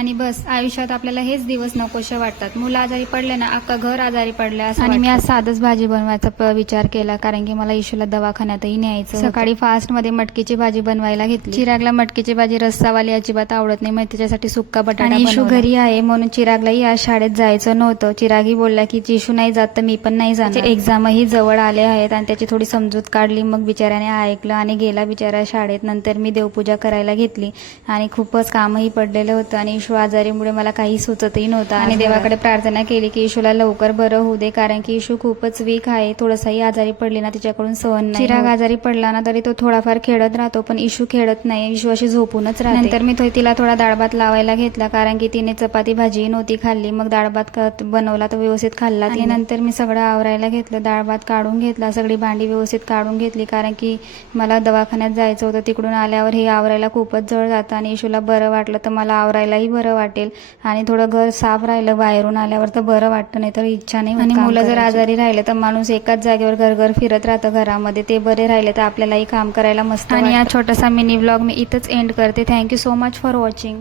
आणि बस आयुष्यात आपल्याला हेच दिवस नकोशे वाटतात. मुलं आजारी पडले ना अख्खा घर आजारी पडले असं आणि मी वाटतं. आज साधच भाजी बनवायचा विचार केला, कारण की मला इशूला दवाखान्यातही न्यायचं होतं. सकाळी फास्ट मध्ये मटकीची भाजी बनवायला घेतली. चिरागला मटकीची भाजी रस्सावाली अजिबात आवडत नाही, मग त्याच्यासाठी सुक्का बटाटा आणि इशू घरी आहे म्हणून चिरागलाही आज शाळेत जायचं नव्हतं. चिरागही बोलला की इशू नाही जात तर मी पण नाही जाणार. एक्झामही जवळ आले आहेत आणि त्याची थोडी समजूत काढली. मग बिचाऱ्याने ऐकलं आणि गेला बिचारा शाळेत. नंतर मी देवपूजा करायला घेतली आणि खूपच कामही पडलेलं होतं आणि इशू आजारीमुळे मला काही सुचतही नव्हतं. आणि देवाकडे प्रार्थना केली की इशूला लवकर बरं होऊ दे, कारण की इशू खूपच वीक आहे. थोडंसंही आजारी पडली ना तिच्याकडून सहन नाही. चिराग आजारी पडला ना तरी तो थोडाफार खेळत राहतो, पण इशू खेळत नाही. इशू अशी झोपूनच राहते. नंतर मी तिला थोडा डाळ भात लावायला घेतला, कारण की तिने चपाती भाजी नव्हती खाल्ली. मग डाळ भात बनवला तर व्यवस्थित खाल्ला. आणि नंतर मी सगळं आवरायला घेतलं, डाळ भात काढून घेतला, सगळी भांडी व्यवस्थित काढून घेतली, कारण की मला दवाखान्यात जायचं होतं. तिकडून आल्यावर हे आवरायला खूपच जड जातं आणि इशूला बरं वाटलं तर मला आवरायलाही बरं वाटेल आणि थोडं घर साफ राहिलं बाहेरून आल्यावर तर बरं वाटतं, नाही तर इच्छा नाही. आणि मुलं जर आजारी राहिले तर माणूस एकाच जागेवर घर फिरत राहतं घरामध्ये. ते बरे राहिले तर आपल्यालाही काम करायला मस्त. आणि हा छोटासा मिनी व्लॉग मी इथंच एंड करते. Thank you so much for watching.